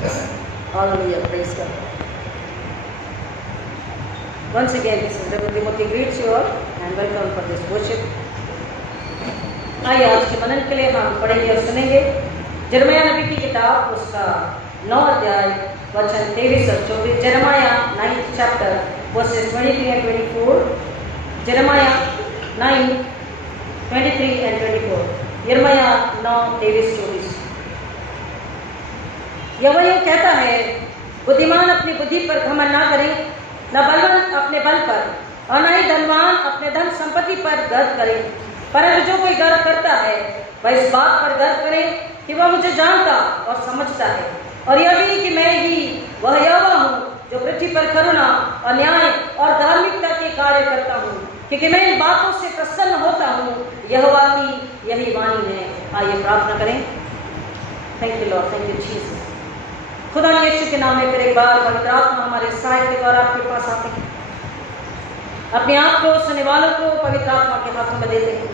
Hallelujah, praise God. Once again, this is Reverend Timothy greets you all and welcome for this worship. आइए आज के मनन के लिए हम पढ़ेंगे और सुनेंगे यिर्मयाह नबी की किताब उसका 9 अध्याय वचन 23 और 24. यिर्मयाह 9th chapter verses 23 and 24. यिर्मयाह 9:23 and 24. यिर्मयाह 9:23-24. यहोवा यूं कहता है, बुद्धिमान अपनी बुद्धि पर घमंड ना करे, न बलवान अपने बल पर और न ही धनवान अपने धन संपत्ति पर गर्व करे, परंतु जो कोई गर्व करता है वह इस बात पर गर्व करे कि वह मुझे जानता और समझता है, और यह भी कि मैं ही वह यहोवा हूँ जो पृथ्वी पर करुणा और न्याय और धार्मिकता के कार्य करता हूँ, क्योंकि मैं इन बातों से प्रसन्न होता हूँ. यहोवा की यही वाणी है. आइए प्रार्थना करें. Thank you Lord, thank you Jesus. खुदा यीशु के नाम में फिर एक बार पवित्र आत्मा हमारे साहित्य और आपके पास आते हैं. अपने आप को सुनने वालों को पवित्र आत्मा के हाथों में देते हैं.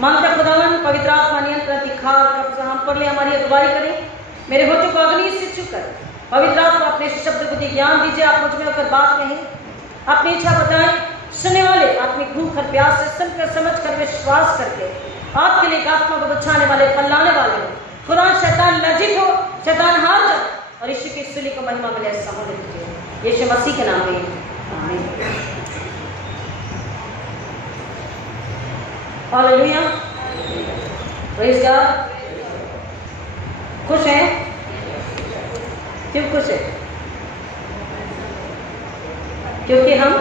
मांगते खुदावन पवित्र आत्मा नियंत्रण की खार कब्जा हम पर ले हमारी अगुवाई करें. मेरे होठों को अग्नि से छूकर पवित्र आत्मा अपने शब्द बुद्धि ज्ञान दीजिए. आप मुझ में होकर बात कहें, अपनी इच्छा बताएं. सुनने वाले आत्मिक भूख और प्यास से सुनकर समझ कर विश्वास करके आपके लिए आत्मा को बचाने वाले फैलाने वाले हो. खुदा शैतान लज्जित हो, शैतान हार जाए और यीशु की सूली को महिमा मिले. ऐसा होने दीजिए यीशु मसीह के नाम में, आमीन. Hallelujah, praise God. खुश हैं? क्यों खुश है? क्योंकि हम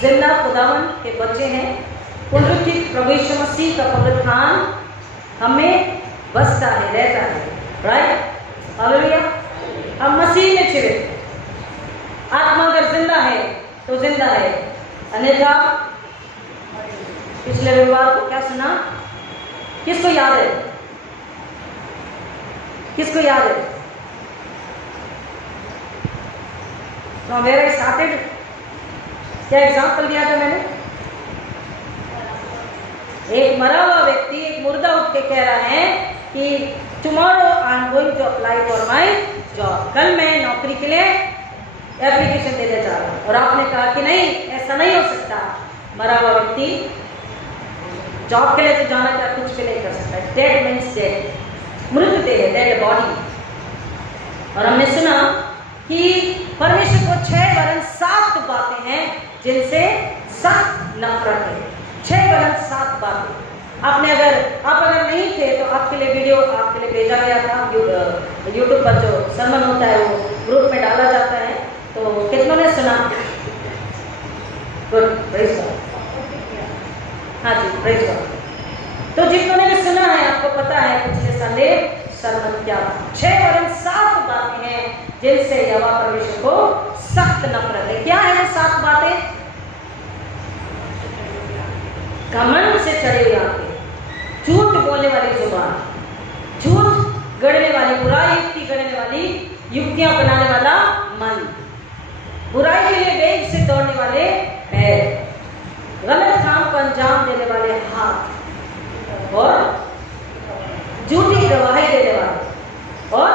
जिंदा खुदावन के बच्चे हैं. पुनरुत्थित प्रभु यीशु मसीह का पुनरुत्थान हमें बसता है, रहता है. Right, hallelujah. हम मसीह में छिपे. आत्मा अगर जिंदा है तो जिंदा है, अन्यथा पिछले रविवार को क्या सुना? किसको याद है? किसको याद है? From where I started, क्या एग्जाम्पल दिया था मैंने? एक मरा हुआ व्यक्ति, एक मुर्दा उठ के कह रहा है कि tomorrow I am going to apply for my job. कल मैं नौकरी के लिए एप्लीकेशन देने जा रहा हूं. और आपने कहा कि नहीं, ऐसा नहीं हो सकता. मरा हुआ व्यक्ति जॉब के लिए तो जाना क्या कुछ भी नहीं कर सकता. डेड मीन्स डेड, मृतदेह, डेड बॉडी. और हमने सुना कि परमेश्वर को 6 वरन 7 बातें हैं जिनसे सख्त नफरत है. 6 वरन 7 बातें. आपने आप अगर नहीं थे तो आपके लिए वीडियो आपके लिए भेजा गया था. यूट्यूब पर जो सर्मन होता है वो ग्रुप में डाला जाता है. तो कितनों ने सुना? Good, praise God. हाँ जी, प्रेज़ गॉड. तो जितनों ने भी सुना है आपको पता है पिछले संडे सर्मन क्या था. 6 वरन 7 बातें हैं जिनसे यहोवा परमेश्वर को सख्त नफरत है. क्या है 7 बातें? घमंड से चढ़ी हुई आंखें, झूठ बोलने वाली जुबान, झूठ गढ़ने वाली, बुराई युक्ति गढ़ने वाली, युक्तियां बनाने वाला मन, बुराई के लिए वेग से दौड़ने वाले पैर, गलत काम को अंजाम देने वाले हाथ, और झूठी गवाही देने वाले, और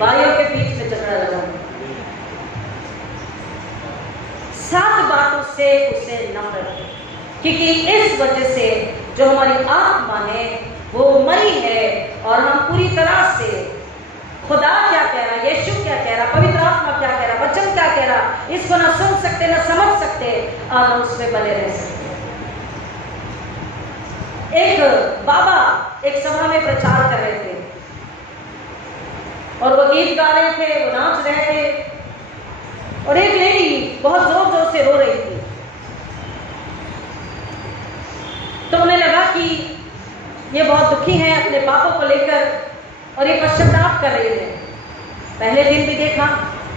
भाइयों के बीच में झगड़ा लगाना. 7 बातों से उसे नफरत है, क्योंकि इस वजह से जो हमारी आत्मा है वो मरी है और हम पूरी तरह से खुदा क्या कह रहा, यीशु क्या कह रहा, पवित्र आत्मा क्या कह रहा, वचन क्या कह रहा, इसको ना सुन सकते, ना समझ सकते और ना उसमें बने रह सकते. एक बाबा एक सभा में प्रचार कर रहे थे और वो गीत गा रहे थे, वो नाच रहे थे, और एक लेडी बहुत जोर जोर से रो रही थी. तो उन्हें लगा कि ये बहुत दुखी हैं अपने पापों को लेकर और ये पश्चाताप कर रही है. पहले दिन भी देखा,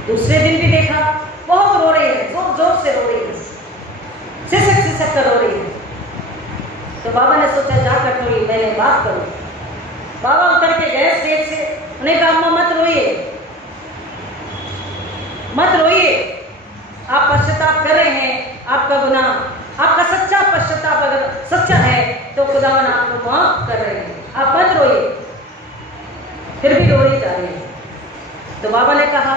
दूसरे दिन भी देखा, बहुत रो रही है, जोर जोर से रो रही है, सिसक कर रो रही है. तो बाबा ने सोचा जाकर थोड़ी मैंने बात करूं. बाबा उतर के गए स्टेज से. उन्हें कहा अम्मा मत रोइए, मत रोइए, आप कर रहे हैं, आप मत रोइए, फिर भी रो ही जा रहे हैं। तो बाबा ने कहा,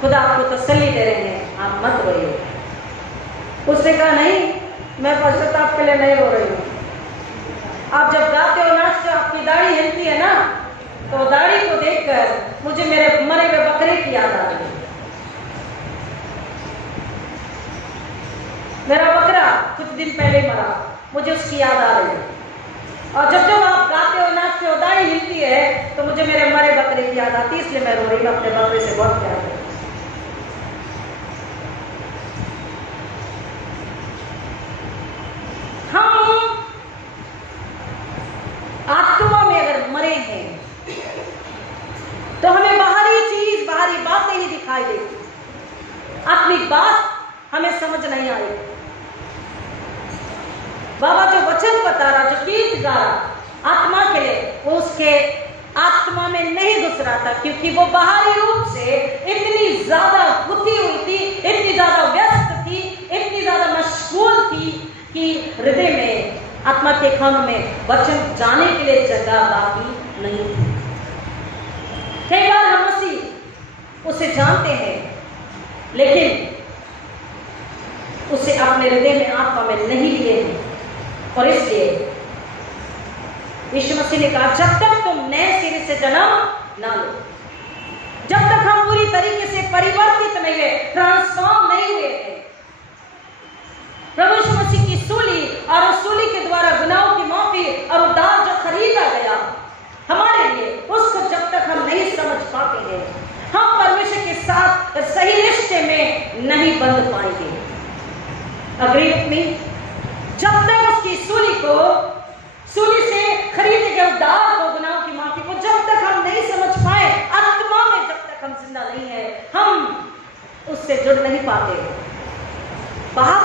खुदा आपको तसल्ली दे रहे हैं, आप मत रोइए। उसने कहा, नहीं, मैं पश्चाताप के लिए नहीं रो रही हूँ। आप जब गाते हो, नाचते हो, आपकी दाढ़ी हिलती है ना, तो दाढ़ी को देखकर मुझे मेरे मरे हुए बकरे की याद आ रही है। मेरा बकरा कुछ दिन पहले मरा, मुझे उसकी याद आ रही है। और जब जब आप गाते हो, नाचते हो, दाढ़ी हिलती है, तो मुझे मेरे मरे बकरे की याद आती है, इसलिए मैं रो रही हूँ, अपने बकरे से बहुत प्यार करती हूँ। हम आत्मा में अगर मरे हैं तो हमें बाहरी चीज, बाहरी बातें ही दिखाई देती, आत्मिक बात हमें समझ नहीं आई। बाबा जो वचन बता रहा, जो गीत गा रहा आत्मा के लिए, वो उसके आत्मा में नहीं घुस रहा था, क्योंकि वो बाहरी रूप से इतनी ज्यादा गुथी हुई थी, इतनी ज्यादा व्यस्त थी, इतनी ज्यादा मशगूल थी कि हृदय में, आत्मा के खानों में वचन जाने के लिए जगह बाकी नहीं थी। कई बार हम उसे जानते हैं, लेकिन उसे अपने हृदय में, आत्मा में नहीं लिए हैं। और इसलिए यीशु मसीह ने कहा, जब तक तुम नए सिरे से जन्म ना लो, जब तक हम पूरी तरीके से परिवर्तित नहीं हुए, ट्रांसफॉर्म नहीं हुए हैं, प्रभु यीशु मसीह की सूली और उस सूली के द्वारा गुनाहों की माफी और उद्धार जो खरीदा गया हमारे लिए, उसको जब तक हम नहीं समझ पाते हैं, हम परमेश्वर के साथ सही रिश्ते में नहीं बंध पाएंगे। Agree with me? जब तक उसकी सूली से खरीदे गए उद्धार को, गुनाहों की माफी को जब तक हम नहीं समझ पाए, आत्मा में जब तक हम जिंदा नहीं है, हम उससे जुड़ नहीं पाते। पाप,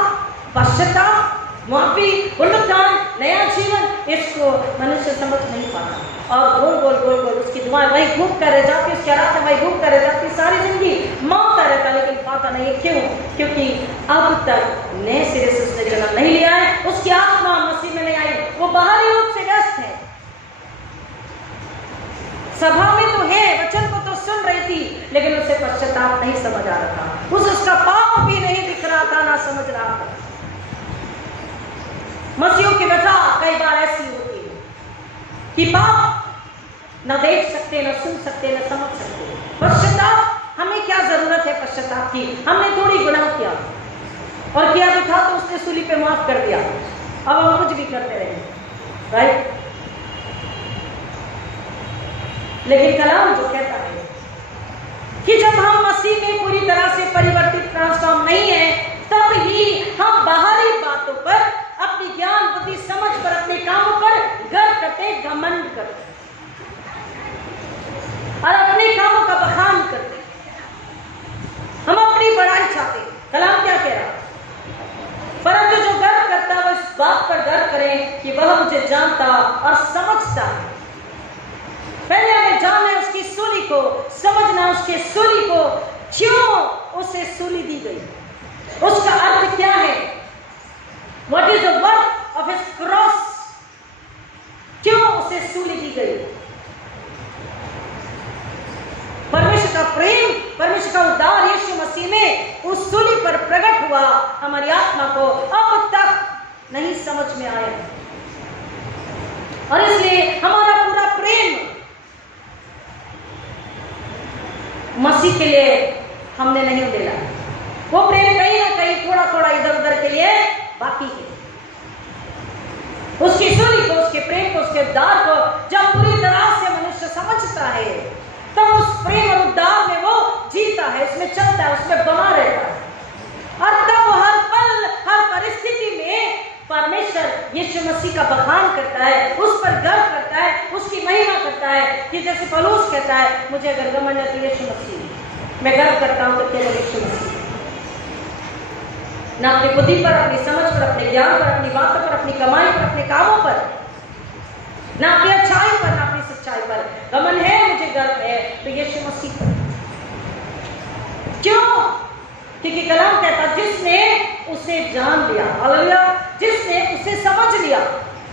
पश्चाताप, माफी, पुनरुत्थान, नया जीवन, इसको मनुष्य समझ नहीं पाता और गोल गोल गोल गोल उसकी दुआएं वही घूमता रह जाती, उसकी आराधना वही घूमता रह जाती, सारी जिंदगी मांगता रहता, लेकिन पाता नहीं है। क्यों? क्योंकि अब तक नए सिरे से उसने जन्म नहीं लिया है, उसकी आत्मा मसीह में नहीं आई, वो बाहरी रूप से व्यस्त है। सभा में तो है, वचन को तो सुन रही थी, लेकिन उसे पश्चाताप नहीं समझ आ रहा था, उसका पाप भी नहीं दिख रहा था, ना समझ रहा था। मसीहों की व्यथा कई बार ऐसी होती है कि पाप न देख सकते, न सुन सकते, न समझ सकते। पश्चाताप, हमें क्या जरूरत है पश्चाताप की? हमने थोड़ी गुनाह किया और किया भी था तो उसने सूली पे माफ कर दिया, अब हम कुछ भी करते रहे, राइट? लेकिन कलाम जो कहता है कि जब हम मसीह में पूरी तरह से परिवर्तित, ट्रांसफॉर्म नहीं है, तब ही हम बाहरी बातों पर, अपनी ज्ञान, बुद्धि, समझ पर, अपने कामों पर गर्व करते, घमंड करते और अपने कामों का बखान करते, हम अपनी बड़ाई चाहते। कलाम क्या कह रहा? परंतु जो गर्व करता है वो इस बात पर गर्व करे कि वह मुझे जानता और समझता है। पहले हमें जानना है उसकी सूली को, समझना उसके सूली को, क्यों उसे सूली दी गई, उसका अर्थ क्या है, What is the worth of his cross? क्यों उसे सूली दी गई? परमेश्वर का प्रेम, परमेश्वर का उद्धार यीशु मसीह में उस सूली पर प्रकट हुआ, हमारी आत्मा को अब तक नहीं समझ में आया, और इसलिए हमारा पूरा प्रेम मसीह के लिए हमने नहीं उड़ेला। वो प्रेम कहीं ना कहीं, थोड़ा थोड़ा, इधर उधर के लिए बाकी है। उसकी सूली को, उसके प्रेम को, उसके उद्धार को जब पूरी तरह से मनुष्य समझता है, तब उस प्रेम और उद्धार में वो जीता है, उसमें चलता है, उसमें बना रहता है, और तब वो हर पल, हर परिस्थिति में परमेश्वर यीशु मसीह का बखान करता है, उस पर गर्व करता है, उसकी महिमा करता है। कि जैसे पौलुस कहता है, मुझे अगर घमंड है तो यीशु मसीह, मैं गर्व करता हूं तो केवल यीशु मसीह, ना अपनी बुद्धि पर, अपनी समझ पर, अपने ज्ञान पर, अपनी बातों पर, अपनी कमाई पर, अपने कामों पर, ना अपनी अच्छाई पर, ना अपनी सच्चाई पर। घमंड है, मुझे गर्व है तो यीशु मसीह पर। क्यों? क्योंकि कलाम कहता, जिसने उसे जान लिया, हालेलुया, जिसने उसे समझ लिया,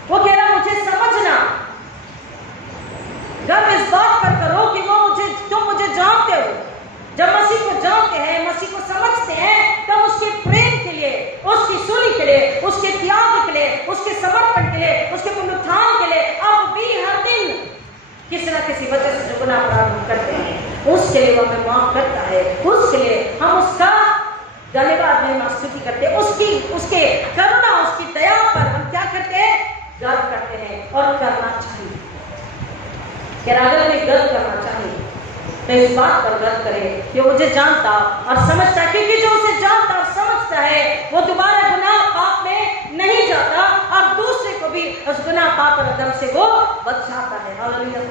वो कह रहा मुझे समझ समझना, गर्व इस बात पर करो कि तुम मुझे जानते हो। जब मसीह को जानते हैं, मसीह को समझते हैं, तब उसके प्रेम के लिए, उसकी सूली के लिए, उसके त्याग के लिए, उसके समर्पण के लिए, उसके पुनरुत्थान के लिए अब भी हर दिन किसी न किसी वजह से जो गुनाह अपराध करते हैं, उसके लिए वो हमें माफ करता है। उसके लिए हम उसका धन्यवाद नहीं स्तुति करते, उसके करुणा, उसकी दया पर हम क्या करते हैं? गर्व करते हैं और करना चाहिए। अगर हमें गर्व करना चाहिए तो इस बात पर गर्व करें कि वो मुझे जानता और समझता, क्योंकि जो उसे जानता और समझता है वो दोबारा गुनाह पाप में नहीं जाता और दूसरे को भी उस गुनाह पाप और अधर्म से वो बचाता है। हालेलुया।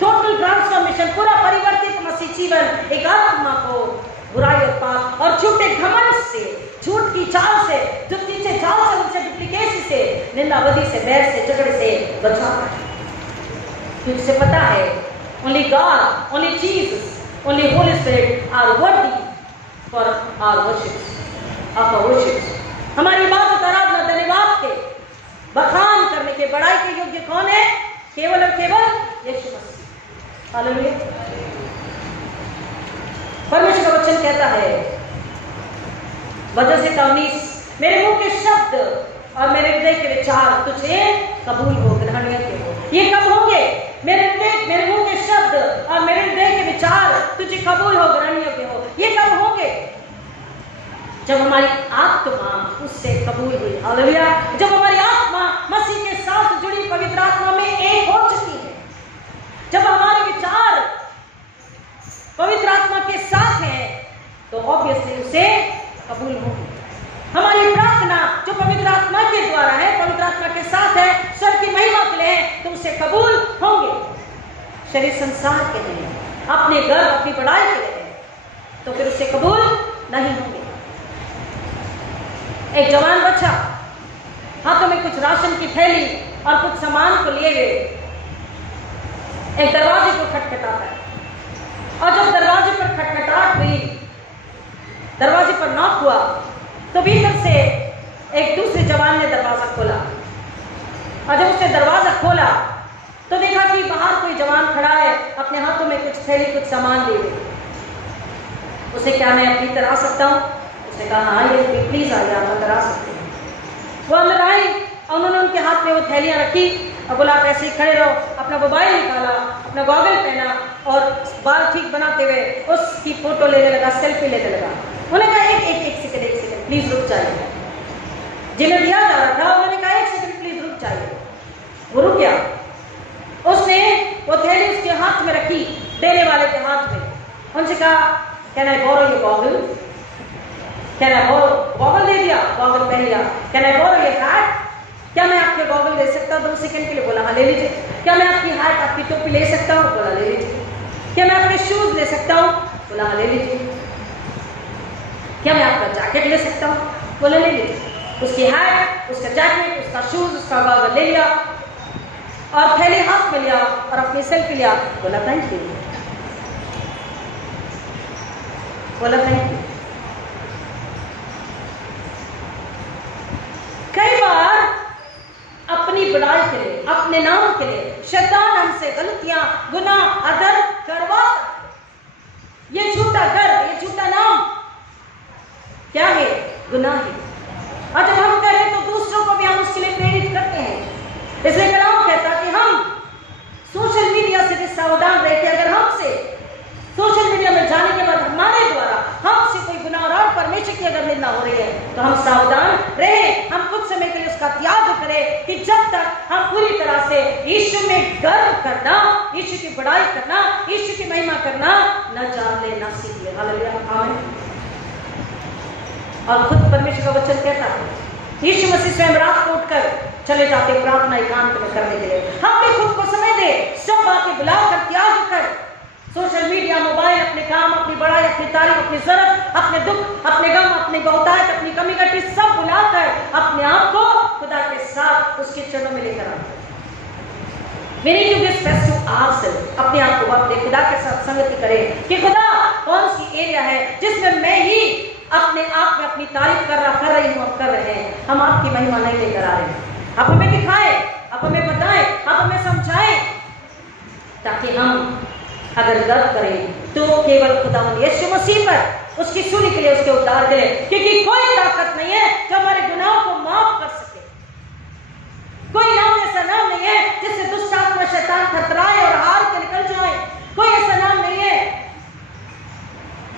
टोटल ट्रांसफॉर्मेशन, पूरा परिवर्तित मसीह जीवन एक आत्मा को बुराई और पाप और झूठे घमंड से, झूठ की चाल से, झूठी से चाल से, डुप्लीकेसी से, निंदावदी से, बैर से, झगड़े से बचाता है। क्योंकि उसे पता है only God, only Jesus, only Holy Spirit are worthy for our worship, of our worship. हमारी इबादत, आराधना, धन्यवाद के, बखान करने के, बड़ाई के योग्य कौन है? केवल और केवल यीशु मसीह। हालेलुया। परमेश्वर का वचन कहता है वजह से 19, मेरे मुंह के शब्द और मेरे हृदय के विचार तुझे कबूल हो, ग्रहणीय हो। ये कब होंगे? मेरे मुंह के शब्द और मेरे हृदय के विचार तुझे कबूल हो, ग्रहणीय हो। ये कब होंगे? जब हमारी आत्मा उससे कबूल हुई। हालेलुया। जब हमारी आत्मा मसीह के साथ जुड़ी पवित्र आत्मा में एक हो चुकी है, जब हमारे विचार पवित्र आत्मा के साथ हैं, तो ऑब्वियसली उसे कबूल होंगे। हमारी प्रार्थना जो पवित्र आत्मा के द्वारा है, पवित्र आत्मा के साथ है, स्वर्ग की महिमा के लिए है, तो उसे कबूल होंगे। शरीर संसार के लिए, अपने गर्व, अपनी बड़ाई के लिए है, तो फिर उसे कबूल नहीं होंगे। एक जवान बच्चा हाथों में कुछ राशन की थैली और कुछ सामान को लिए हुए एक दरवाजे को खटखटाता है, और जब दरवाजे पर खटखटाहट हुई, दरवाजे पर नॉक हुआ, तो भीतर से एक दूसरे जवान ने दरवाजा खोला, और जब उसने दरवाजा खोला तो देखा कि बाहर कोई जवान खड़ा है, अपने हाथों में कुछ थैली, कुछ सामान लिए हुए। उसे क्या मैं अपनी तरह आ सकता हूँ? उसने कहा हाँ, ये प्लीज आ जाए, अंदर आ सकते हैं। वो अंदर आए और उन्होंने उनके हाथ में वो थैलियां रखी और बोला आप ऐसे ही खड़े रहो। अपना मोबाइल निकाला, अपना गॉगल पहना और बाल ठीक बनाते हुए उसकी फोटो लेने लगा, सेल्फी लेने लगा। उन्होंने कहा एक सेकंड प्लीज रुक जाइए। जिन्हें दिया जा रहा था उन्होंने कहा एक सेकंड प्लीज रुक जाइए। वो रुक गया। उसने वो थैली उसके हाथ में रखी, देने वाले के हाथ में। उनसे कहा can I borrow your goggle? Can I borrow? Goggle दे दिया, गॉगल पहन लिया। Can I borrow your hat? क्या मैं आपके गॉगल ले सकता हूँ 2 सेकंड के लिए? बोला हाँ ले लीजिए। क्या मैं आपकी हैट, आपकी टोपी ले सकता हूँ? बोला ले लीजिए। क्या मैं आपके शूज ले सकता हूँ? बोला हाँ ले लीजिए। क्या मैं आपका जैकेट ले सकता हूँ? बोला ले लीजिए। उसकी हैट, उसका जैकेट, उसका शूज, उसका गॉगल ले लिया और थैली हाथ में लिया और अपनी सेल्फी लिया। बोला थैंक यू। बोला थैंक यू। कई बार अपनी बड़ाई के लिए, अपने नाम के लिए शैतान हमसे गलतियां, गुनाह, अधर्म करवाता है। ये झूठा गर्व, ये झूठा नाम क्या है? गुनाह है। और जब हम करें तो दूसरों को भी हम उसके लिए प्रेरित करते हैं। इसलिए कलाम कहता कि हम सोशल मीडिया से भी सावधान रहे कि अगर हमसे सोशल मीडिया में जाने के बाद हमारे द्वारा हमसे कोई गुनाह और परमेश्वर की अगर निंदा हो रही है तो हम सावधान रहे। हम कुछ समय के लिए उसका त्याग करें कि जब तक हम पूरी तरह से यीशु में गर्व करना, यीशु की बड़ाई करना, यीशु की महिमा करना न जान ले, न सीख ले। हालेलुया, आमीन। और खुद परमेश्वर का वचन कहता है यीशु मसीह स्वयं रात को उठकर चले जाते प्रार्थना एकांत में करने के लिए। हम भी खुद को समय दे, सब बातें बुलाकर, त्याग कर, सोशल मीडिया, मोबाइल, अपने काम, अपनी बड़ाई, अपनी तारीफ, अपनी जरूरत, अपने दुख, अपने गम, अपनी बहुतायत, अपनी कमी कटी सब बुलाकर अपने आप को खुदा के साथ उसके चरणों में लेकर आए। We need to get best to ourselves। अपने आप को अपने खुदा के साथ संगति करें कि खुदा कौन सी एरिया है जिसमें मैं ही अपने आप में अपनी तारीफ कर रही हूँ, कर रहे हैं, हम आपकी महिमा नहीं लेकर आ रहे हैं। आप हमें दिखाए आप हमें बताएं, आप हमें समझाएं, ताकि हम अगर गर्व करें तो केवल खुदावंद यीशु मसीह पर, उसकी सूली के लिए उसके उद्धार के लिए, क्योंकि कोई ताकत नहीं है जो हमारे गुनाहों को माफ कर सके। कोई नाम ऐसा नाम नहीं है जिससे दुष्ट आत्मा शैतान खतराए और हार के निकल जाए। कोई ऐसा नाम नहीं है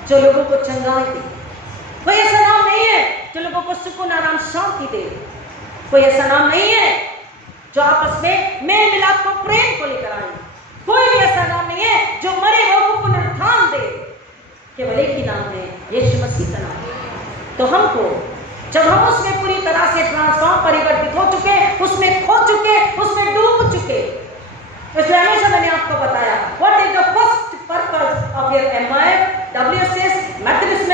जो लोगों को चंगाई दे। कोई ऐसा नाम नहीं है जो लोगों को सुकून, आराम, शांति दे। कोई ऐसा नाम नहीं है जो आपस में मेल मिलाप को, प्रेम को लेकर आए। कोई भी ऐसा नाम नहीं है जो मरे हुए को पुनरुत्थान दे। केवल एक ही नाम है, यीशु मसीह का नाम। तो हमको जब हम उसमें पूरी तरह से ट्रांसफॉर्म, परिवर्तित हो चुके, उसमें खो चुके, उसमें डूब चुके, इसलिए हमेशा मैंने आपको बताया what is the first purpose of your MIF, WSS, Methodist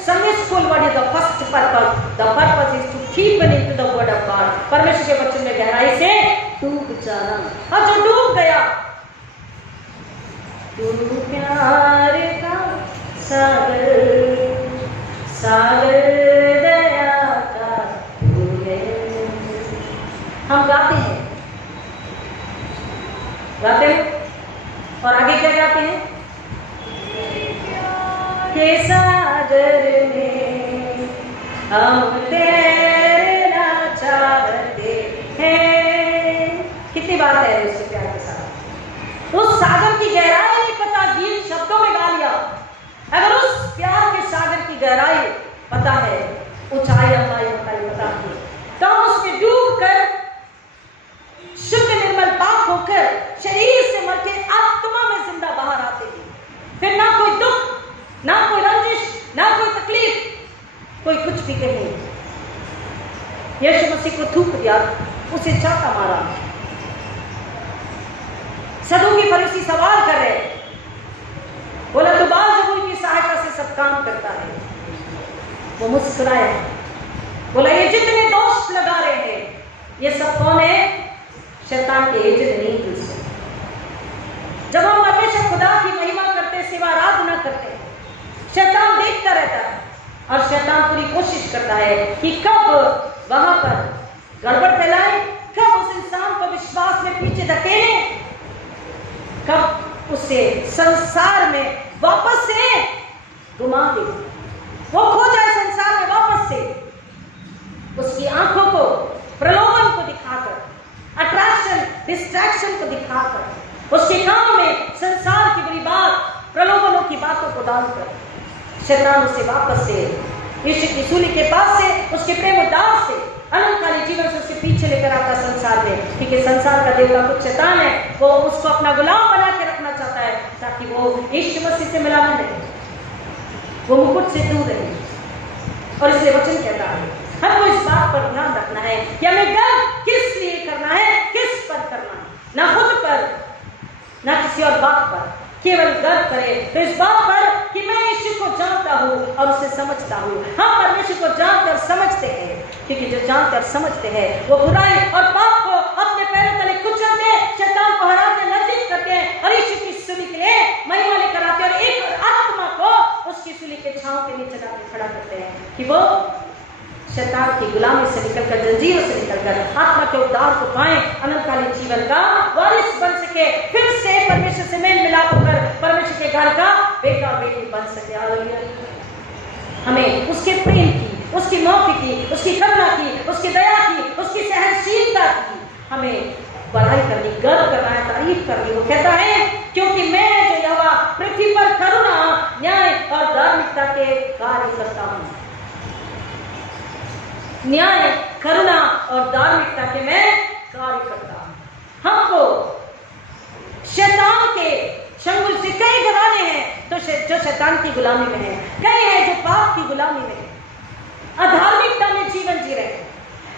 Sunday School, what is the first purpose? The purpose is to keep into the word of God. परमेश्वर के वचन में गहराई से डूब जाना। और जो डूब गया, तू प्यार का सागर, सागर दया का तू है। हम गाते हैं, गाते हैं और आगे क्या गाते हैं? के सागर में हम तेरा चाहते हैं। कितनी बात है उसके प्यार के साथ। उस सागर की गहराई नहीं पता, गीत शब्दों में गा लिया। अगर उस प्यार के सागर की गहराई पता है, ऊंचाई लंबाई पता है, तो हम उसमें डूब कर शुद्ध निर्मल पाक होकर शरीर से मर के आत्मा में जिंदा बाहर आते हैं। फिर ना कोई दुख, ना कोई रंजिश, ना कोई तकलीफ, कोई कुछ भी नहीं। यीशु मसीह को थूक दिया, उसे चाटा मारा। सदूकी फरीसी सवाल कर रहे, बोला तो बाल की सहायता से सब काम करता है। वो मुस्कुराया, बोला ये जितने दोष लगा रहे हैं ये सब कौन है? शैतान के एजेंट नहीं खुल से। जब हम हमेशा खुदा की महिमा करते, सेवा आराधना करते, शैतान देखता रहता है और शैतान पूरी कोशिश करता है कि कब वहां पर गड़बड़ फैलाए, कब उस इंसान को विश्वास में पीछे धकेले, कब उसे संसार में वापस से घुमा दे, वो खो जाए संसार में वापस से। उसकी आंखों को प्रलोभन को दिखाकर, अट्रैक्शन, डिस्ट्रैक्शन को दिखाकर, उसके कानों में संसार की बुरी बात, प्रलोभनों की बातों को डालकर शैतान उसे वापस से यीशु की सूली के पास से, उसके प्रेम उद्धार से, अनंतकाली जीवन से उसे पीछे लेकर आता संसार में। क्योंकि संसार का देवता कुछ शैतान है, वो उसको अपना गुलाम बना के रखना चाहता है ताकि वो यीशु मसीह से मिला न रहे, वो मुकुट से दूर रहे। और इसलिए वचन कहता है हमको इस बात पर ध्यान रखना है कि हमें गर्व किस लिए करना है, किस पर करना है, ना खुद पर, ना किसी और बात पर। केवल गर्व करे तो इस बात पर कि मैं यीशु को जानता हूँ और उसे समझता हूँ। हम परमेश्वर को जानते और समझते हैं, क्योंकि जो जानते और समझते हैं वो बुराई और पाप को अपने पैरों तले कुचलते, शैतान को हराते, नजदीक करते हैं और यीशु की सूली के लिए महिमा लेकर आते हैं और एक आत्मा को उसकी सूली के छांव के नीचे लाकर खड़ा करते हैं कि वो शैतान की गुलामी से निकलकर, जंजीरों से निकलकर आत्मा के उद्धार को पाए, अनंतकालीन जीवन का वारिस बन सके, फिर से परमेश्वर से मेल मिलाप होकर परमेश्वर के घर का बेटा बेटी बन सके। हालेलुया। हमें उसके प्रेम की, उसकी माफी की, उसकी करुणा की, उसकी दया की, उसकी सहनशीलता की हमें बड़ाई करनी, गर्व करना है, तारीफ करनी। वो कहता है क्योंकि मैं जो यहोवा पृथ्वी पर करुणा, न्याय और धार्मिकता के कार्य करता हूँ। न्याय, करुणा और धार्मिकता के मैं कार्य करता हूं। हमको शैतान के चंगुल से कई घराने हैं तो जो शैतान की गुलामी में है, कई हैं जो पाप की गुलामी में है, अधार्मिकता में जीवन जी रहे हैं।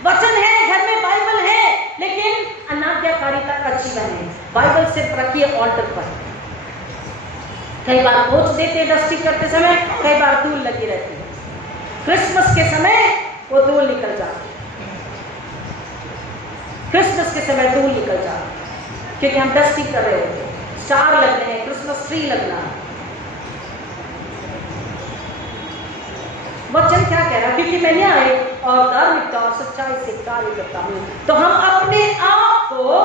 वचन है, घर में बाइबल है, लेकिन अनाज्ञाकारिता का जीवन है। बाइबल सिर्फ रखिए ऑल्टर पर। कई बार पोंछ देते, डस्टी करते समय, कई बार धूल लगी रहती है। क्रिसमस के समय वो धूल निकल जाती, क्रिसमस के समय धूल निकल जाती, क्योंकि हम डस्टी कर रहे होते, स्टार लग रहे हैं, क्रिसमस ट्री लगना है। वचन क्या कह रहा है? क्योंकि मैं न्याय और धार्मिकता और सच्चाई से कार्य करता हूं। तो हम अपने आप को,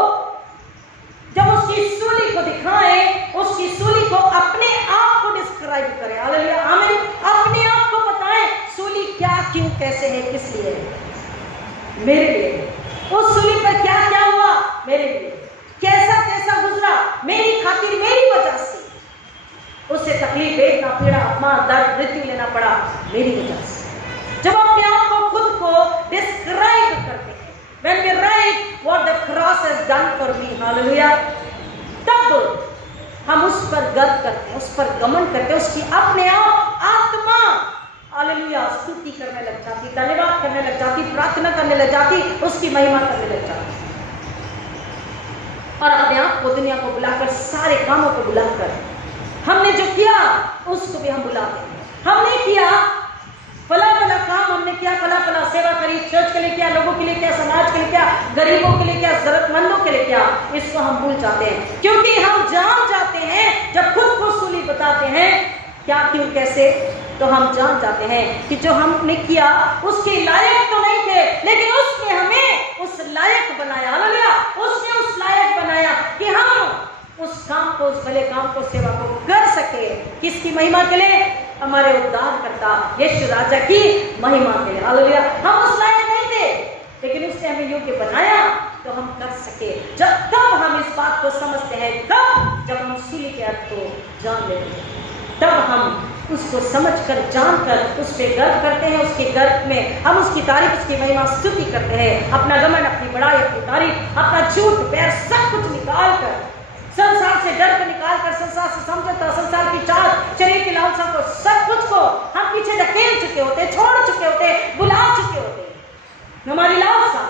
जब उसकी सूली को दिखाए, उसकी सूली को अपने आप को डिस्क्राइब करें। हालेलुया, आमीन। अपने आप को बताएं सूली क्या, क्यों, कैसे है, किस लिए, मेरे लिए। उस सूली पर क्या क्या हुआ मेरे लिए, कैसा कैसा गुजरा मेरी खातिर, मेरी वजह से उससे तकलीफ, वेदना, पीड़ा, अपमान, दर्द, मृत्यु लेना पड़ा मेरी वजह से। जब अपने आप को, खुद को डिस्क्राइब करते हैं, when we write what the cross has done for me, hallelujah, तब हम उस पर गर्व करते हैं, उस पर गमन करते हैं, उसकी अपने आप आत्मा, हालेलुया, स्तुति करने लग जाती, धन्यवाद करने लग जाती, प्रार्थना करने लग जाती, उसकी महिमा करने लग जाती। और अपने आप को, दुनिया को बुलाकर, सारे कामों को बुलाकर, हमने जो किया उसको भी हम बुलाते हैं। हमने किया फला फला काम, हमने किया फला फला सेवा करी, चर्च के लिए किया, लोगों के लिए किया, समाज के लिए किया, गरीबों के लिए किया, जरूरतमंदों के लिए किया, इसको हम भूल जाते हैं। क्योंकि हम जान जाते हैं, जब खुद को सूली बताते हैं क्या, क्यों, कैसे, तो हम जान जाते हैं कि जो हमने किया उसके लायक तो नहीं थे, लेकिन उसने हमें उस लायक बनाया। हालेलुया, उसने उस लायक बनाया कि हम उस काम को, उस भले काम को, सेवा को कर सके। किसकी महिमा के लिए? हमारे उद्धारकर्ता यीशु राजा की महिमा के लिए। हालेलुया, हम उस लायक नहीं थे, लेकिन उसने हमें योग्य बनाया तो हम कर सके। जब तब हम इस बात को समझते हैं, तब जब हम सूली के अर्थ को जान लेते हैं, तब हम उसको समझकर, जानकर उस पर गर्व करते हैं। उसके गर्व में हम उसकी तारीफ, उसकी महिमा, स्तुति करते हैं। अपना गमन, अपनी बड़ाई, अपनी तारीफ, अपना झूठ, बैर, सब कुछ निकाल कर, संसार से डर को निकाल कर, संसार से समझौता, संसार की चाल, शरीर की लालसा को, सब कुछ को हम पीछे धकेल चुके होते, छोड़ चुके होते, बुला चुके होते। हमारी लालसा,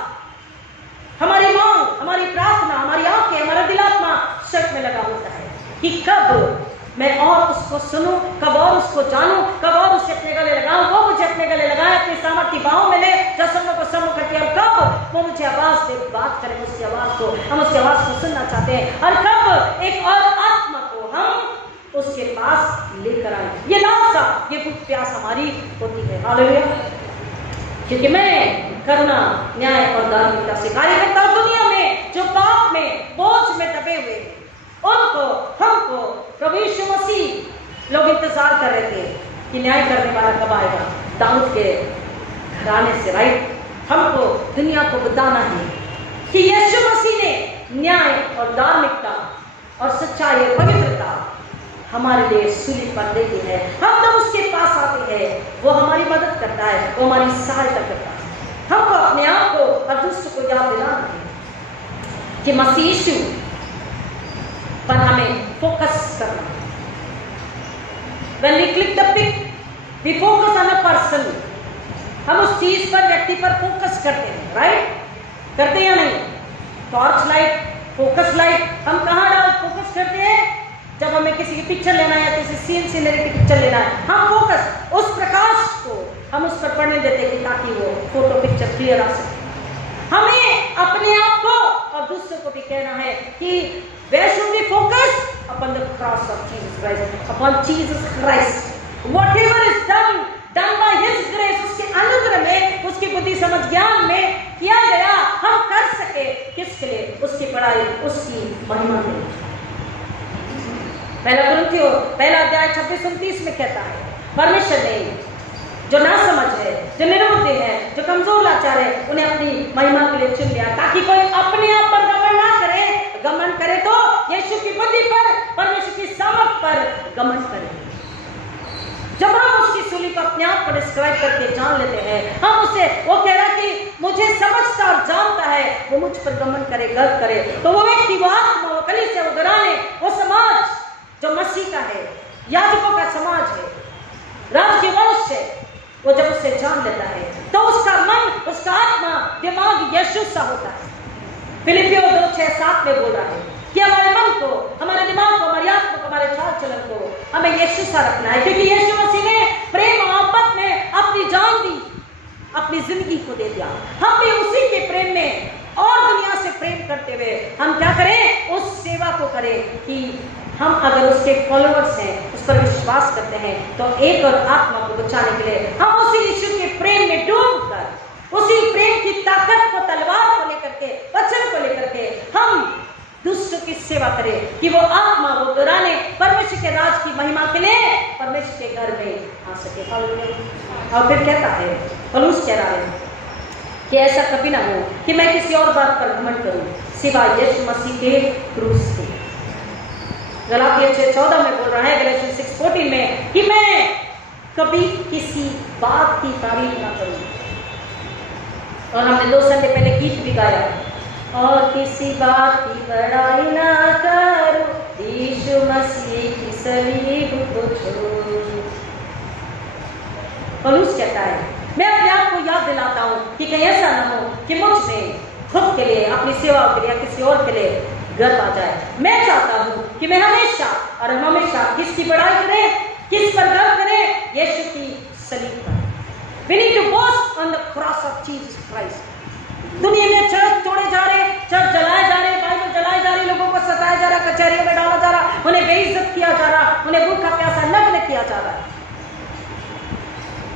हमारी मांग, हमारी प्रार्थना, हमारी आंखें, हमारा दिलात्मा शक में लगा होता है कि कब मैं और उसको सुनूं, कब और उसको जानूं, कब और उसे अपने गले लगाऊं, वो मुझे अपने गले लगाए, अपनी सामर्थ्य बाहों में ले, जसमों को समूह करके, और कब वो मुझे आवाज दे, बात करें उसकी आवाज को, हम उसकी आवाज को सुनना चाहते हैं, और कब एक और आत्मा को हम उसके पास लेकर आए। ये लालसा, ये भूख प्यास हमारी होती है। हालेलुया, क्योंकि मैं करुणा, न्याय और धार्मिकता से कार्य करता हूं। दुनिया में जो पाप में, बोझ में दबे हुए, उनको, हमको प्रभु यीशु मसीह, लोग इंतजार कर रहे थे कि न्याय करने वाला कब आएगा, दाऊद के घराने से, राइट। हमको दुनिया को बताना है कि यीशु मसीह ने न्याय और धार्मिकता और सच्चाई और पवित्रता हमारे लिए सूली पर दे दी है। हम जब उसके पास आते हैं, वो हमारी मदद करता है, वो हमारी सहायता करता है। हमको अपने आप को और दूसरों को याद दिलाना है कि मसीह यीशु पर हमें फोकस करना। When we click the pic, we focus on a person. हम उस चीज पर, व्यक्ति पर फोकस करते हैं, राइट? करते हैं या नहीं? टॉर्च लाइट, फोकस लाइट, हम कहाँ डाल फोकस करते हैं? जब हमें किसी की पिक्चर लेना है, किसी सीनरी की पिक्चर लेना है, हम फोकस, उस प्रकाश को हम उस पर पड़ने देते हैं ताकि वो फोटो पिक्चर क्लियर आ सके। हमें अपने आप को और दूसरों को भी कहना है कि where should we focus? Upon the cross of Jesus Christ, upon Jesus Christ. Whatever is done by His grace, उसके अनुग्रह में, उसकी बुद्धि, समझ, ज्ञान में किया गया, हम कर सके। किसके लिए? उसकी बड़ाई, उसकी महिमा के लिए। पहला कुरिन्थियों, पहला अध्याय 26-29 में कहता है, परमेश्वर ने जो ना समझ है, जो निरुद्ध है, जो कमजोर लाचार है, उन्हें अपनी महिमा के लिए चुन लिया, ताकि कोई अपने आप पर गमन ना करे। गमन करे तो यीशु की बुद्धि पर, परमेश्वर की सामर्थ पर गमन करे। जब हम उसकी सूली को, अपने आप को डिस्क्राइब करके जान लेते हैं, हम उसे, वो कह रहा कि मुझे समझता और जानता है, वो मुझ पर गमन करे, गर्व करे। तो वो व्यक्ति, वो आत्मा, वो कलीसिया, वो घराने, वो समाज जो मसीह का है, याजकों का समाज है, राजकीय वंश है, वो जब उससे जान लेता है तो उसका मन, उसका आत्मा, दिमाग यीशु सा होता है। फिलिपियों 2:6-7 में बोल रहा है कि हमारे मन को, हमारे दिमाग को, हमारी आत्मा को, हमारे चाल चलन को हमें यीशु सा रखना है, क्योंकि यीशु मसीह ने प्रेम मोहब्बत में अपनी जान दी, अपनी जिंदगी को दे दिया। हम भी उसी के प्रेम में और दुनिया से प्रेम करते हुए हम क्या करें? उस सेवा को करें कि हम अगर उसके फॉलोअर्स हैं, उस पर विश्वास करते हैं, तो एक और आत्मा को बचाने के लिए हम उसी यीशु के प्रेम में डूबकर उसी प्रेम की ताकत को, तलवार को लेकर के, वचन को लेकर के हम दूसरों की सेवा करें कि वो आत्मा, वो दुराने परमेश्वर के राज की महिमा के लिए परमेश्वर के घर में आ सके। और फिर कहता है, पौलुस कह रहा है कि ऐसा कभी ना हो कि मैं किसी और बात पर घमंड करूं सिवाय यीशु मसीह के क्रूस से। गलातियों 6:14 में बोल रहा है, गलातियों 6:14 में, कि मैं कभी किसी बात की तारीफ ना करूं। और हमने 2 संडे पहले गीत भी गाया, और किसी बात की बड़ाई ना करूं, यीशु मसीह की सलीब को छोड़। पौलुस कहता है, मैं अपने आप को याद दिलाता हूं कि कहीं ऐसा ना हो कि मुझ में खुद के लिए, अपनी सेवा के लिए, किसी और के लिए गर्व आ जाए। मैं चाहता हूं कि मैं हमेशा और हमेशा किसकी बड़ाई करें, किस पर गर्व करें? यीशु की सलीब पर। We need to boast on the cross of Jesus Christ. दुनिया में चर्च तोड़े जा रहे, चर्च जलाए जा रहे, बाइबल जलाए जा रहे, लोगों को सताया जा रहा, कचहरियों में डाला जा रहा, उन्हें बेइज्जत किया जा रहा, उन्हें भूखा प्यासा नग्न किया जा रहा है।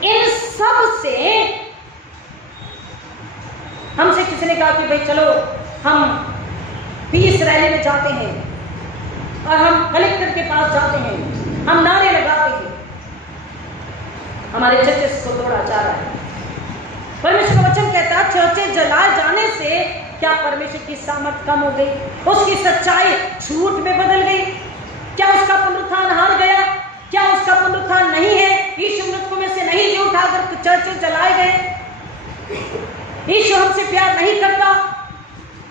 इन सब से हमसे किसी ने कहा कि भाई चलो हम पीस रैली में जाते हैं और हम कलेक्टर के पास जाते हैं, हम नारे लगाते हैं, हमारे चर्चेस को तोड़ा जा रहा है। परमेश्वर का वचन कहता है, चर्चें जलाए जाने से क्या परमेश्वर की सामर्थ कम हो गई? उसकी सच्चाई झूठ में बदल गई? क्या उसका पुनरुत्थान हार गया? क्या उसका पुनरुत्थान नहीं है? यीशु मृतकों में से नहीं जी उठा अगर चर्चे जलाए गए? यीशु हमसे प्यार नहीं करता,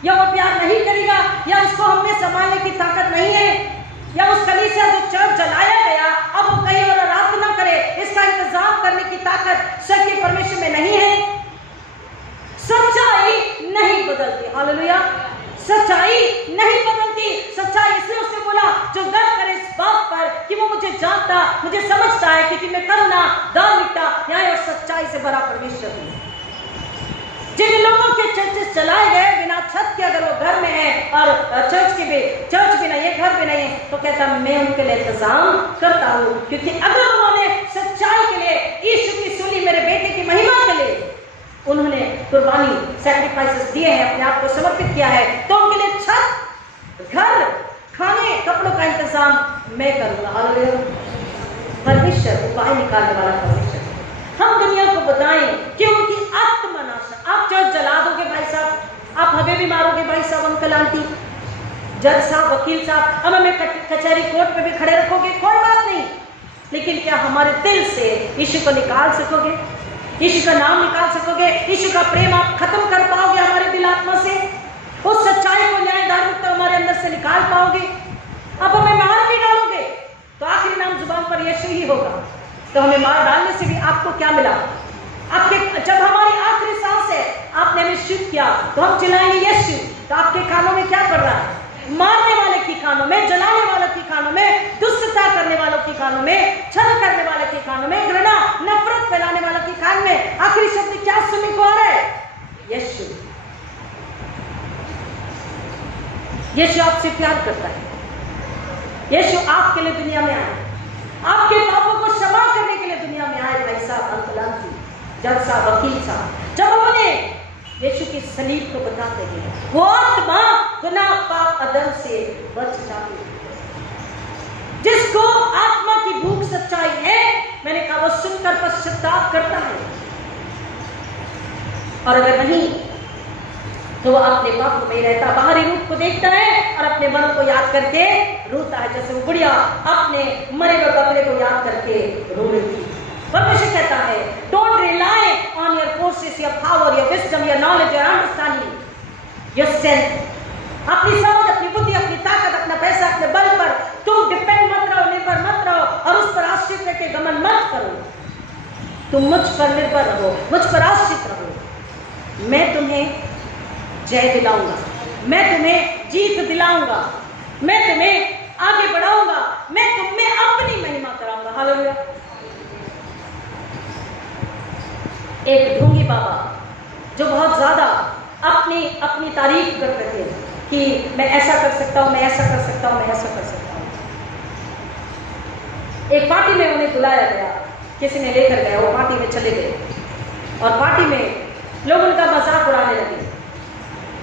या वो प्यार नहीं करेगा, या उसको हमें संभालने की ताकत नहीं है, या उस कलीसिया जो चर्च जलाया गया अब वो कहीं और आराधना करे, इसका इंतजाम करने की ताकत सच्चे परमेश्वर में नहीं है। सच्चाई नहीं बदलती। हालेलुया। सच्चाई नहीं बदलती। सच्चाई इसलिए उसने बोला, जो गर्व करे इस बात पर कि वो मुझे जानता, मुझे समझता है कि मैं करुणा, धार्मिकता, न्याय और सच्चाई से भरा परमेश्वर हूं। जिन लोगों के चर्चेस चलाए गए बिना छत के, अगर वो घर में है और चर्च भी नहीं है, घर भी नहीं है, तो कहता मैं उनके लिए इंतजाम करता हूं, क्योंकि अगर उन्होंने सच्चाई के लिए, यीशु की सूली मेरे बेटे की महिमा के लिए उन्होंने कुर्बानी, सैक्रिफाइसेस दिए हैं, अपने आप को समर्पित किया है, तो उनके लिए छत, घर, खाने, कपड़ों का इंतजाम मैं करूंगा। हालेलुया। परमेश्वर उपाय निकालने वाला परमेश्वर। हम दुनिया को बताएं कि उनकी आत्मनाशा। आप चर्च जला दोगे भाई साहब, आप हमें भी मारोगे भाई साहब, अंकल आंटी, जज साहब, वकील साहब, हम हमें कचहरी कोर्ट में भी खड़े रखोगे, कोई बात नहीं, लेकिन क्या हमारे दिल से यीशु को निकाल सकोगे? यीशु का नाम निकाल सकोगे? यीशु का प्रेम आप खत्म कर पाओगे हमारे दिल आत्मा से? उस सच्चाई को, न्याय, धार्मिकता हमारे अंदर से निकाल पाओगे? अब हमें मार भी डालोगे तो आखिरी नाम जुबान पर यीशु ही होगा, तो हमें मार डालने से भी आपको क्या मिला? आपके, जब हमारी आखिरी सांस है, आपने हमें शुद्ध किया तो हम चिल्लाएंगे यीशु, तो आपके कानों में क्या पड़ रहा है? मारने वाले की कानों में, जलाने वालों की कानों में, दुष्टता करने वालों की कानों में, छल करने वाले की कानों में, घृणा, नफरत फैलाने वालों की कान में आखिरी शब्द क्या सुनने को आ रहा है? यीशु। यीशु आपसे प्यार करता है। यीशु आपके लिए दुनिया में आए, आपके पापों को क्षमा करने के लिए दुनिया में आए। भाई साहब, अंकल आंटी, जज साहब, वकील साहब, जब उन्होंने यीशु की सलीब को बताते हैं, वो आत्मा गुनाह, पाप, अधर्म से बच जाती है। जिसको आत्मा की भूख, सच्चाई है, मैंने कहा, वो सुनकर पश्चाताप करता है, और अगर नहीं तो वो अपने पाप में रहता, बाहरी रूप को देखता है और अपने मन को याद करके रोता है, जैसे वो बुढ़िया अपने मरे हुए बकरे को याद करके रो रही थी। परमेश्वर कहता है, don't rely on your forces, your power, your wisdom, your knowledge, your understanding, your strength. अपनी समझ, अपनी बुद्धि, अपनी ताकत, अपना पैसा, अपने बल पर तुम डिपेंड मत रहो, निर्भर मत रहो, और उस पर आश्रित करके गमन मत करो। तुम मुझ पर निर्भर रहो, मुझ पर आश्रित रहो। मैं तुम्हें जय दिलाऊंगा, मैं तुम्हें जीत दिलाऊंगा, मैं तुम्हें आगे बढ़ाऊंगा, मैं तुम में अपनी महिमा कराऊंगा। हालेलुया। एक ढोंगी बाबा जो बहुत ज्यादा अपनी तारीफ करते थे कि मैं ऐसा कर सकता हूं, मैं ऐसा कर सकता हूं, मैं ऐसा कर सकता हूं। एक पार्टी में उन्हें बुलाया गया, किसी ने लेकर गया, वो पार्टी में चले गए, और पार्टी में लोग उनका मजाक उड़ाने लगे,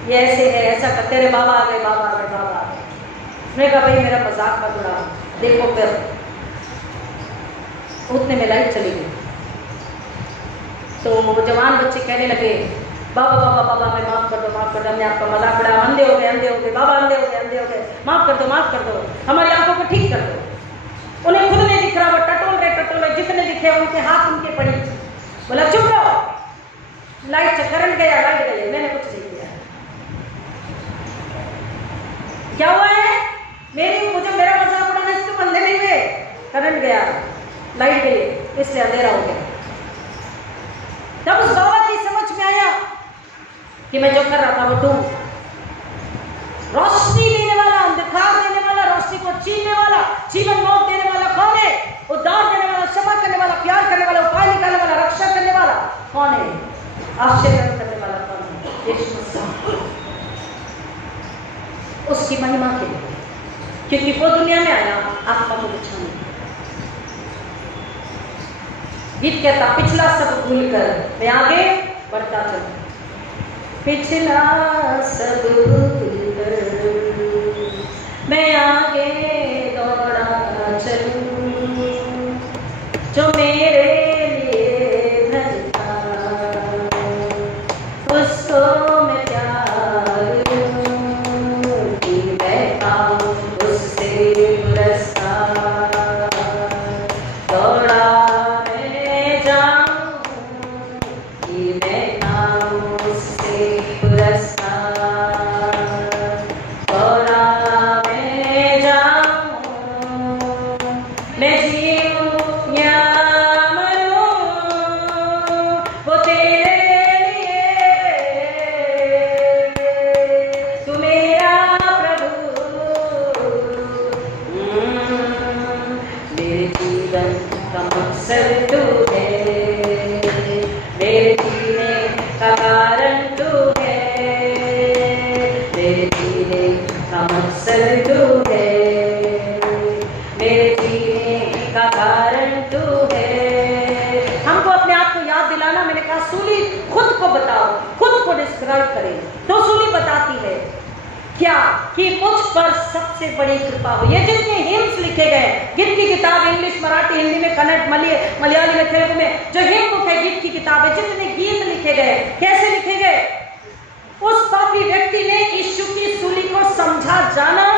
ये ऐसे है, ऐसा करते, तेरे बाबा आ गए, बाबा आ गए, बाबा आ गए। मैंने कहा भाई मेरा मजाक मत उड़ा, देखो फिर उतने में लाइट चली गई। तो वो जवान बच्चे कहने लगे, बाबा बाबा बाबा मैं माफ कर दो, माफ कर दो, हमने आपका मजाक उड़ाया, अंधे हो गए, अंधे हो गए, बाबा अंधे हो गए, अंधे हो गए, माफ कर दो, माफ कर दो, हमारी आंखों को ठीक कर दो। उन्हें खुद नहीं दिख रहा, वो टटोल रहे, जितने दिखे उनके हाथ उनके पड़ी। बोला चुप रहो, लाइट से करंट गया, लाइट गई, मैंने कुछ नहीं किया। क्या हुआ है, मुझे मेरा मजाक उड़ाना, इसके बंदे नहीं हुए, करंट गया, लाइट गई, इसलिए अंधेरा हो गया। तब उस बाबा की समझ में आया कि मैं जो कर रहा था वो तुम रोशनी देने वाला, अंधकार देने वाला, रोशनी को छीनने वाला, जीवन मौत देने वाला कौन है? उद्धार देने वाला, क्षमा करने वाला, प्यार करने वाला, उपाय निकालने वाला, रक्षा करने वाला कौन है? आश्चर्य करने वाला कौन है? यीशु मसीह। उसकी महिमा के लिए, क्योंकि वो दुनिया में आया आत्मा को बचाने। गीत कहता पिछला सब भूलकर मैं आगे बढ़ता चलूं, पिछला सब भूलकर मैं आगे दौड़ा चलूं, जो मेरे लिए धरता उसको मैं प्यार दूं, कि मैं पाऊं उससे पुरस्कार। दौड़ा मैं जाऊं कि मैं पाऊं उससे पुरस्कार। दौड़ा मैं जाऊं, मैं जीऊं या मरूं, वो तेरे लिए, तू मेरा प्रभु। मेरे जीवन का मकसद तू है, मेरे जीने का कारण तू है, मेरे जीने का मकसद तू है, मेरे जीने का कारण तू है। हमको अपने आप को याद दिलाना, मैंने कहा सूली खुद को बताओ, खुद को डिस्क्राइब करें, तो सूली बताती है क्या कि मुझ पर सबसे बड़ी कृपा हुई। ये जितने हिम्स लिखे गए, गीत की किताब इंग्लिश, मराठी, हिंदी में, कन्नड़, मलयाली में, तेलुगु में जो हिम बुक है, गीत की किताब है, जितने गीत लिखे गए, कैसे लिखे गए? उस पापी व्यक्ति ने यीशु की सूली को समझा, जाना,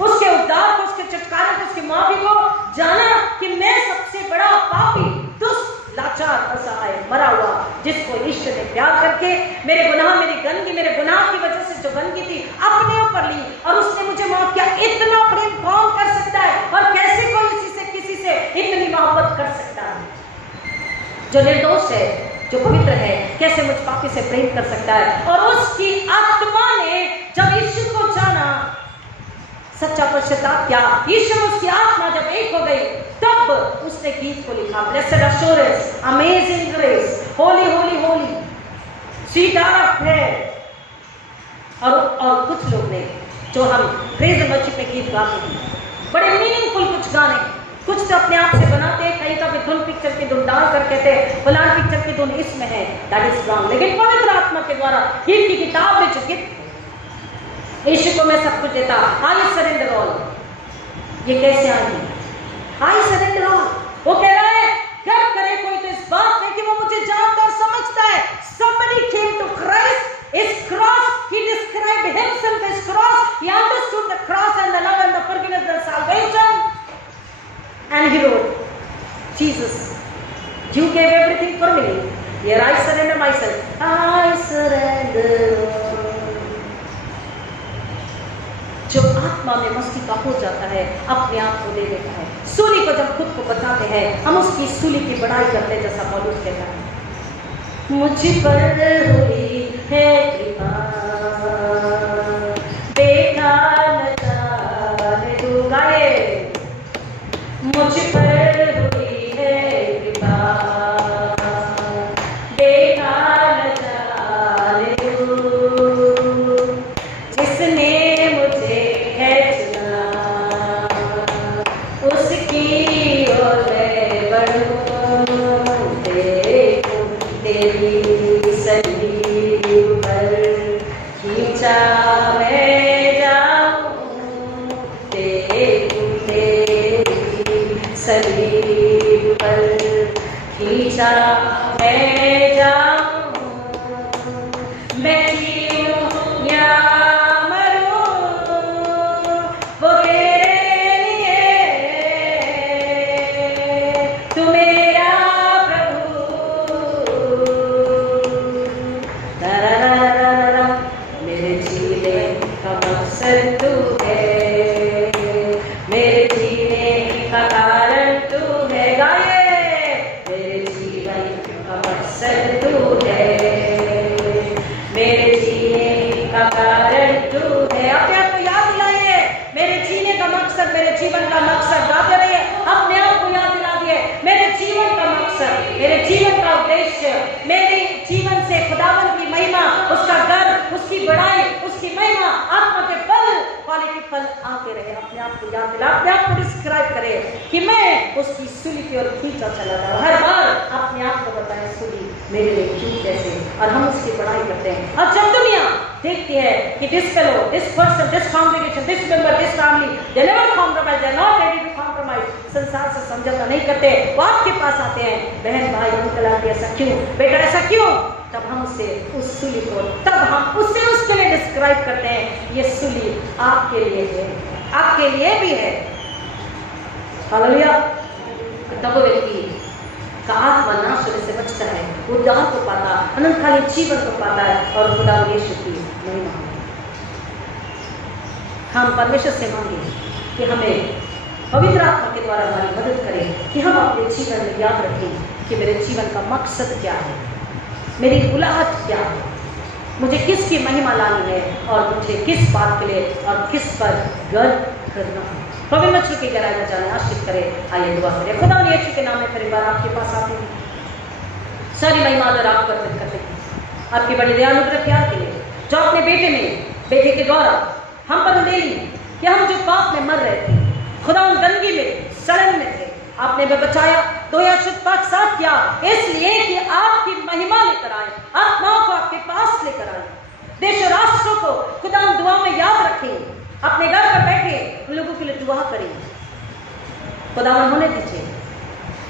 उसके उद्धार को, उसके छुटकारे को, उसकी माफी को जाना कि मैं सबसे बड़ा पापी, दुष्ट, लाचार, असहाय, मरा हुआ, जिसको ईश्वर ने प्यार करके मेरे गुनाह, मेरी गंदगी, मेरे गुनाह की वजह से जो गंदगी थी अपने ऊपर ली और उसने मुझे माफ किया। इतना प्रेम कौन कर सकता है? और कैसे कोई किसी से इतनी मोहब्बत कर सकता है? जो निर्दोष है, जो पवित्र है, कैसे मुझ पापी से प्रेम कर सकता है? और उसकी आत्मा ने जब यीशु को जाना, सच्चा पश्चाताप किया, यीशु उसकी आत्मा जब एक हो गई, तब उसने गीत को लिखा, blessed assurance, amazing grace, Holi Holi Holi, sweet hour of prayer. और कुछ लोग ने, जो हम प्रेज एंड वर्शिप में गीत गाते हैं, बड़े मीनिंगफुल कुछ गाने, कुछ तो अपने आप से बनाते हैं, कहीं का भी धुन पिक्चर की धुन डाल कर कहते हैं फलान पिक्चर की धुन इसमें है, दैट इज रॉन्ग। लेकिन पवित्र आत्मा के द्वारा गीत की किताब में जो गीत यीशु को मैं सब कुछ देता, आई सरेंडर ऑल, ये कैसे आएंगे? आई सरेंडर ऑल, वो कह रहा है गर्व करे कोई तो इस बात में कि वो मुझे जानता और समझता है। Somebody came to Christ, his cross, he described himself as cross, he understood the cross and the love and the forgiveness and salvation, and he wrote, Jesus, you gave everything for me, here I surrender myself, I surrender. जो आत्मा में मस्ती का हो जाता है, अपने आप को दे देता है। सूली को जब खुद को बताते हैं, हम उसकी सूली की बड़ाई करते हैं, जैसा पौलुस कहता है, मुझ पर हुई है कृपा, देखा न जाने दूंगा, ये मुझ पर हुई है कृपा, देखा न जाने दूं, जिसने सलीब पर खींचा मैं जाऊं, तेरी सलीब पर खींचा मैं जाऊं, मैं जीऊं या मरूं वो तेरे लिए, तू मेरा प्रभु। मेरे जीने का मकसद तू है, मेरे जीने का कारण तू है। गाइए, मेरे जीवन का मकसद तू है, मेरे जीने का कारण तू है। अपने आप को याद दिलाइए, मेरे जीने का मकसद, मेरे जीवन का मकसद। गाते रहिए, अपने आप को याद दिला दिए, मेरे जीवन का मकसद, मेरे जीवन का उद्देश्य, मेरे जीवन से खुदावन की महिमा, उसका गर्व, उसकी बड़ाई, उसकी महिमा, आत्मा के फल, क्वालिटी फल आते रहे। अपने आप को याद दिला, अपने आप को डिस्क्राइब करे कि मैं उसकी सूली की ओर खींचा चला जाऊं। हर बार अपने आप को बताएं, सूली मेरे लिए क्यों, कैसे, और हम उसकी बड़ाई करते हैं। और जब दुनिया देखती है कि this fellow, this person, this congregation, this member, this family, they never compromise, they are not ready to compromise, संसार से समझौता नहीं करते, वो आपके पास आते हैं, बहन भाई अंकल आंटी ऐसा क्यों, बेटा ऐसा क्यों, तब हम उसे उस सूली को, तब हम उसे उसके लिए डिस्क्राइब करते हैं, ये सूली आपके लिए है, आपके लिए भी है। हालेलुया। तब वो व्यक्ति का आत्मा नाश होने से बचता है, उद्धार को पाता, अनंतकालीन जीवन को पाता है, और खुदा यीशु की महिमा। हम परमेश्वर से मांगे कि हमें पवित्र आत्मा के द्वारा हमारी मदद करें कि हम अपने जीवन में याद रखें कि मेरे जीवन का मकसद क्या है, मेरी बुलाहट क्या है, मुझे किसकी महिमा लानी है, और मुझे किस बात के लिए और किस पर गर्व करना है। पवित्र वचन की गहराई में जाने आशीष करे। आइए दुआ करें। खुदा यीशु के नाम में फिर एक बार आपके पास आते हैं, सारी महिमा और आपको अर्पित करते हैं आपकी बड़ी दयालुता प्यार के लिए, जो अपने बेटे के द्वारा हम पर दे ली कि हम जो पाप में मर रहे थे, खुदा उन गंदगी में, सड़न में थे, आपने भी बचाया, दो या शुद्ध पाक साफ किया, इसलिए कि आपकी महिमा लेकर आए, आत्माओं को आपके पास लेकर आए, देश और राष्ट्रों को खुदा दुआ में याद रखें, अपने घर पर बैठे उन लोगों के लिए दुआ करें, खुदा होने दीजिए।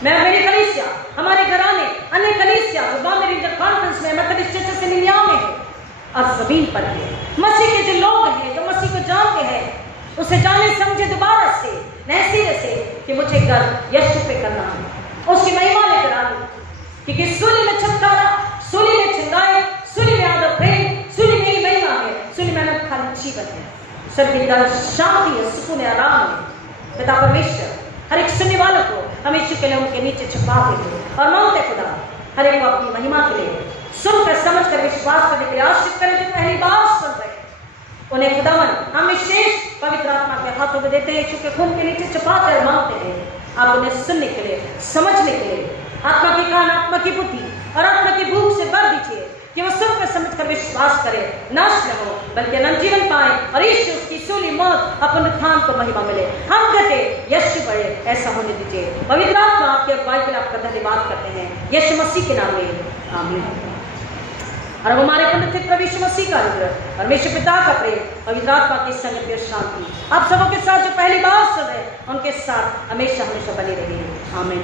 मैं मेरी कलीसिया, हमारे घराने, अन्य कलीसिया जो बॉम्बे रीजनल कॉन्फ्रेंस में, मेथोडिस्ट चर्च सेमिनिया में है और जमीन पर है, मसीह के जो लोग हैं, जो मसीह को जानते हैं, उसे जाने समझे दोबारा से, नए सिरे से, कि मुझे गर्व यीशु पे करना है, उसकी महिमा लेकर आनी, क्योंकि सूली में छुटकारा, सूली में छिंगाई, सूली में आदर प्रेम, सूली में ही महिमा है, सूली में अनंत खाली जीवन है, स्वर्ग की शांति है, सुकून है, आराम है। पिता परमेश्वर हर एक सुनने वालों को हमेशा के लिए उनके नीचे छुपा देते और मांगते खुदा हर एक को अपनी महिमा के लिए सुनकर समझकर विश्वास करने के लिए आशीष करें। जो पहली बार सुन रहे उन्हें खुदावन हम विशेष पवित्र आत्मा के हाथों में देते हैं, यीशु के खून के नीचे छुपा कर मांगते हैं, आप उन्हें सुनने के लिए, समझने के लिए आत्मा की कान, आत्मा की बुद्धि और आत्मा की भूख से भर दीजिए कि वो सुनकर समझकर विश्वास करे, नाश न हो बल्कि अनंत जीवन पाए और यीशु उसकी सूली मौत अपन उत्थान को महिमा मिले। हम घटे यीशु बढ़े, ऐसा होने दीजिए। पवित्र आत्मा आपके अगुवाई के लिए आपका धन्यवाद करते हैं, यीशु मसीह के नाम में आमीन। और अब हमारे पुण्य प्रभु यीशु मसीह का अनुग्रह, परमेश्वर पिता का प्रेम, पवित्र आत्मा की संगति और शांति आप सबों के साथ जो पहली बार सुन रहे उनके साथ हमेशा हमेशा बनी रही। आमीन।